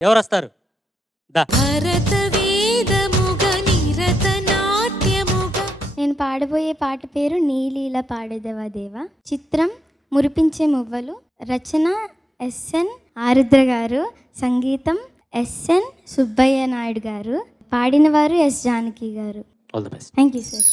ఎవరు వస్తారు? దా. నేను పాడబోయే పాట పేరు నీలీల పాడేదవా దేవా. చిత్రం మురిపించే మువ్వలు. రచన ఎస్ఎన్ ఆరుద్ర గారు. సంగీతం ఎస్ఎన్ సుబ్బయ్య నాయుడు గారు. పాడిన వారు ఎస్ జానకి గారు. All the best. Thank you sir.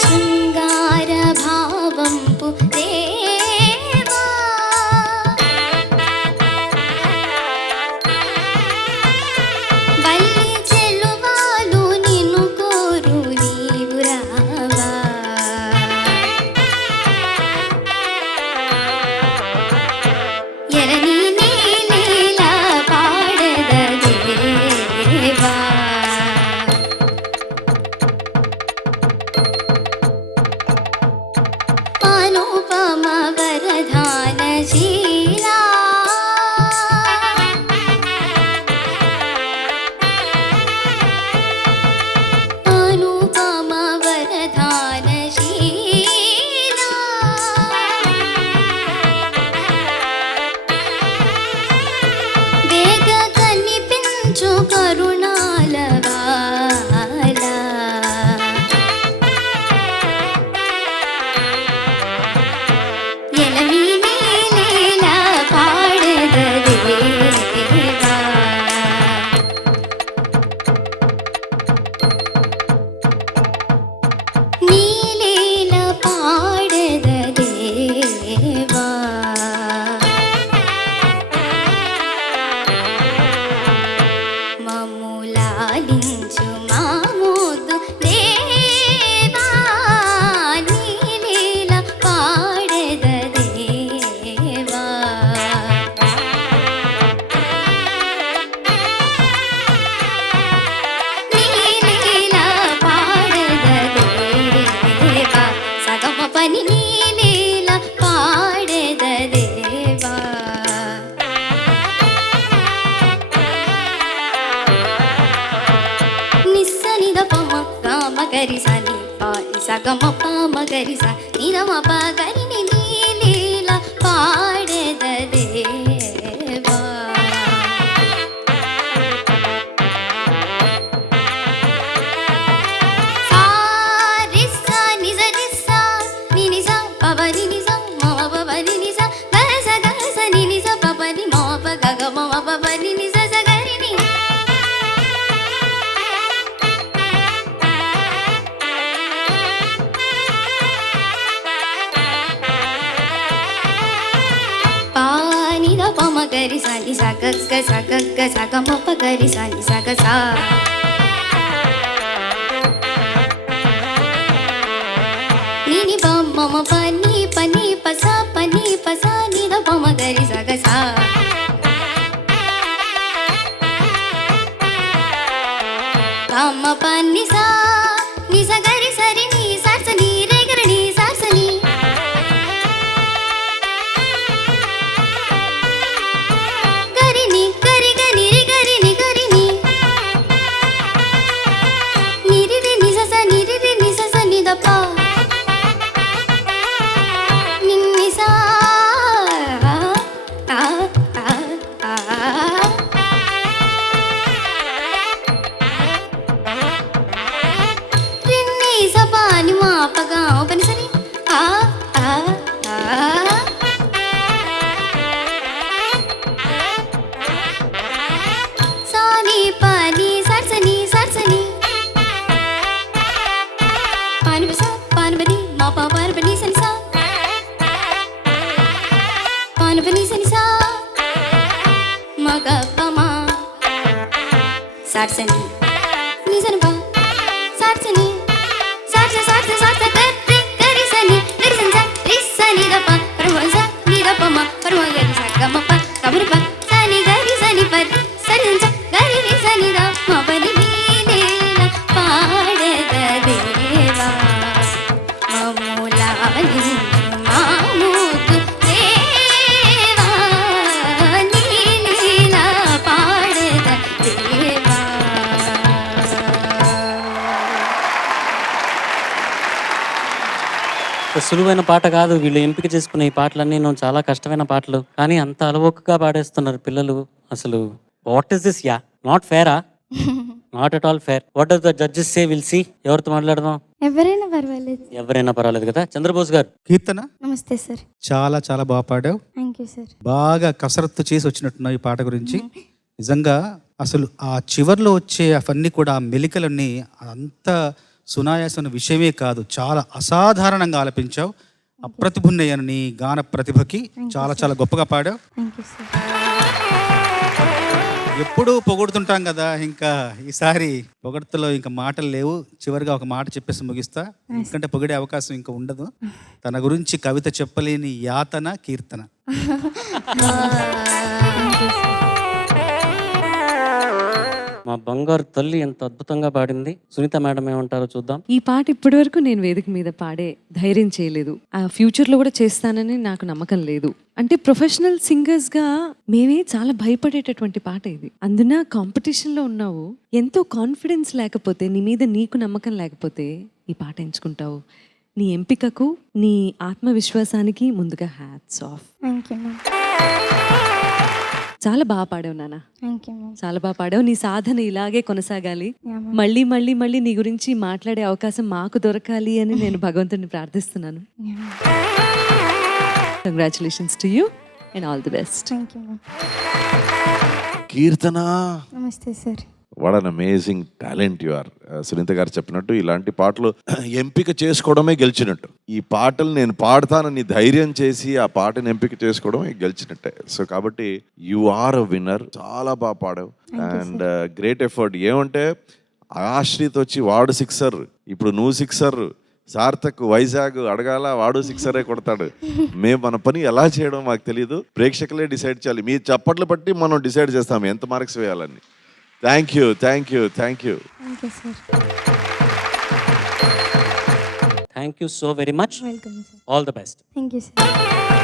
శృంగార భావంపు దేవా వల్లి చెలువాలు నిన్ను కోరు నీవు రావా. ఎరని నీలీలా పాడద దేవా. గరిసని పాని సగమ పామ గరిస నిరమ పగరి నీలీల పాడెద దేవా. సారిసా నిజ నిసా నినిస పవని నిజ మమ పవని నిజ గస గస నినిస పవని మమ పగ మమ పవని నిజ సగరిని. పమ గరి సని సగగ్గ సగగ్గ సగమ పగరి సని సగసా. నిని బమ పని పని పస పని పస నిద పమ గరి సగసా. గమ పని సా నిజ గరి సరి నీ సార్స నీ రే గరి నీ సార్స నీ గరి నీ గరి గని రి గరి ని గరి నీ నిరి రి ని స నిరి రి ని స ని ద ప నిన్ని సా రిన్ని సపాని మాపగా పని సరి ఆ ఆ ఆ సాని పాని సర్సని సర్సని పాని బస పాని బని మా పా పాని బని సని సా పాని బని సని సా మగ పమా సర్సని ని సని పా సర్సని సర్స సర్స సర్స గరి గరి సని గరి సని స రి సని ద ప పరమ స ని ద ప మ పరమ గరి స గ మ ప గమరి ప సని గరి సని ప సని స గరి రి సని ద మ ప ని ని న పాడద దేవా మములాని మాముకు దేవా నీ లీలా పాడద దేవా. సులువైన పాట కాదు, వీళ్ళు ఎంపిక చేసుకున్న ఈ పాటలన్నీ నేను చాలా కష్టమైన పాటలు, కానీ అంత అలవోకగా పాడేస్తున్నారు పిల్లలు. అసలు what is this? Yeah not fair, not at all fair. What are the judges say? Will see. ఎవరితో మాట్లాడదాం? ఎవరైనా పర్వాలేదు. ఎవరైనా పర్వాలేదు కదా. చంద్రబోస్ గారు. కీర్తన నమస్తే సార్. చాలా చాలా బాగా పాడావు. Thank you sir. బాగా కసరత్తు చేసి వచ్చినట్టున్నావు ఈ పాట గురించి. నిజంగా అసలు ఆ చివర్లో వచ్చే అవన్నీ కూడా ఆ మెలికలన్నీ అంత సునాయాసమైన విషయమే కాదు, చాలా అసాధారణంగా ఆలపించావు. అప్రతిభున్నయ్యాను నీ గాన ప్రతిభకి. చాలా చాలా గొప్పగా పాడావు. Thank you sir. ఎప్పుడూ పొగుడుతుంటాం కదా, ఇంకా ఈసారి పొగడ్తలో ఇంకా మాటలు లేవు. చివరిగా ఒక మాట చెప్పేసి ముగిస్తా, ఎందుకంటే పొగిడే అవకాశం ఇంకా ఉండదు. తన గురించి కవిత చెప్పలేని యాతన కీర్తన. మా బంగారు తల్లి ఎంత అద్భుతంగా పాడింది. సునీత మేడం ఏమంటారో చూద్దాం. ఈ పాట ఇప్పటి వరకు నేను వేదిక మీద పాడే ధైర్యం చేయలేదు. ఆ ఫ్యూచర్లో కూడా చేస్తానని నాకు నమ్మకం లేదు. అంటే ప్రొఫెషనల్ సింగర్స్గా మేమే చాలా భయపడేటటువంటి పాట ఇది. అందున కాంపిటీషన్లో ఉన్నావు, ఎంతో కాన్ఫిడెన్స్ లేకపోతే, నీ మీద నీకు నమ్మకం లేకపోతే ఈ పాట ఎంచుకుంటావు. నీ ఎంపికకు, నీ ఆత్మవిశ్వాసానికి ముందుగా hats off. Thank you ma'am. చాలా బాగా పాడావు నాన్న, థ్యాంక్ యూ మ్యామ్. చాలా బాగా పాడావు. నీ సాధన ఇలాగే కొనసాగాలి. Yeah, ma'am. మళ్ళీ మళ్ళీ మళ్ళీ నీ గురించి మాట్లాడే అవకాశం మాకు దొరకాలి అని నేను భగవంతుని ప్రార్థిస్తున్నాను. Yeah, ma'am. Congratulations to you and all the best. Thank you ma'am. Keerthana, నమస్తే sir. What an amazing talent you are. Sunitha garu చెప్పినట్టు ఇలాంటి పాటలు ఎంపిక చేసుకోవడమే గెలిచినట్టు. ఈ పాటలు నేను పాడతానని ధైర్యం చేసి ఆ పాటను ఎంపిక చేసుకోవడం గెలిచినట్టే. సో కాబట్టి యు ఆర్ అ విన్నర్. చాలా బాగా పాడావు అండ్ గ్రేట్ ఎఫర్ట్. ఏమంటే ఆశ్రిత్ వచ్చి వాడు సిక్సర్, ఇప్పుడు నువ్వు సిక్సర్, సార్థక్ వైజాగ్ అడగాల, వాడు సిక్సరే కొడతాడు. మేము మన పని ఎలా చేయడం మాకు తెలియదు, ప్రేక్షకులే డిసైడ్ చేయాలి. మీ చప్పట్లు బట్టి మనం డిసైడ్ చేస్తాం ఎంత మార్క్స్ వేయాలని. Thank you, thank you, thank you. Thank you sir. Thank you so very much. Welcome sir. All the best. Thank you sir.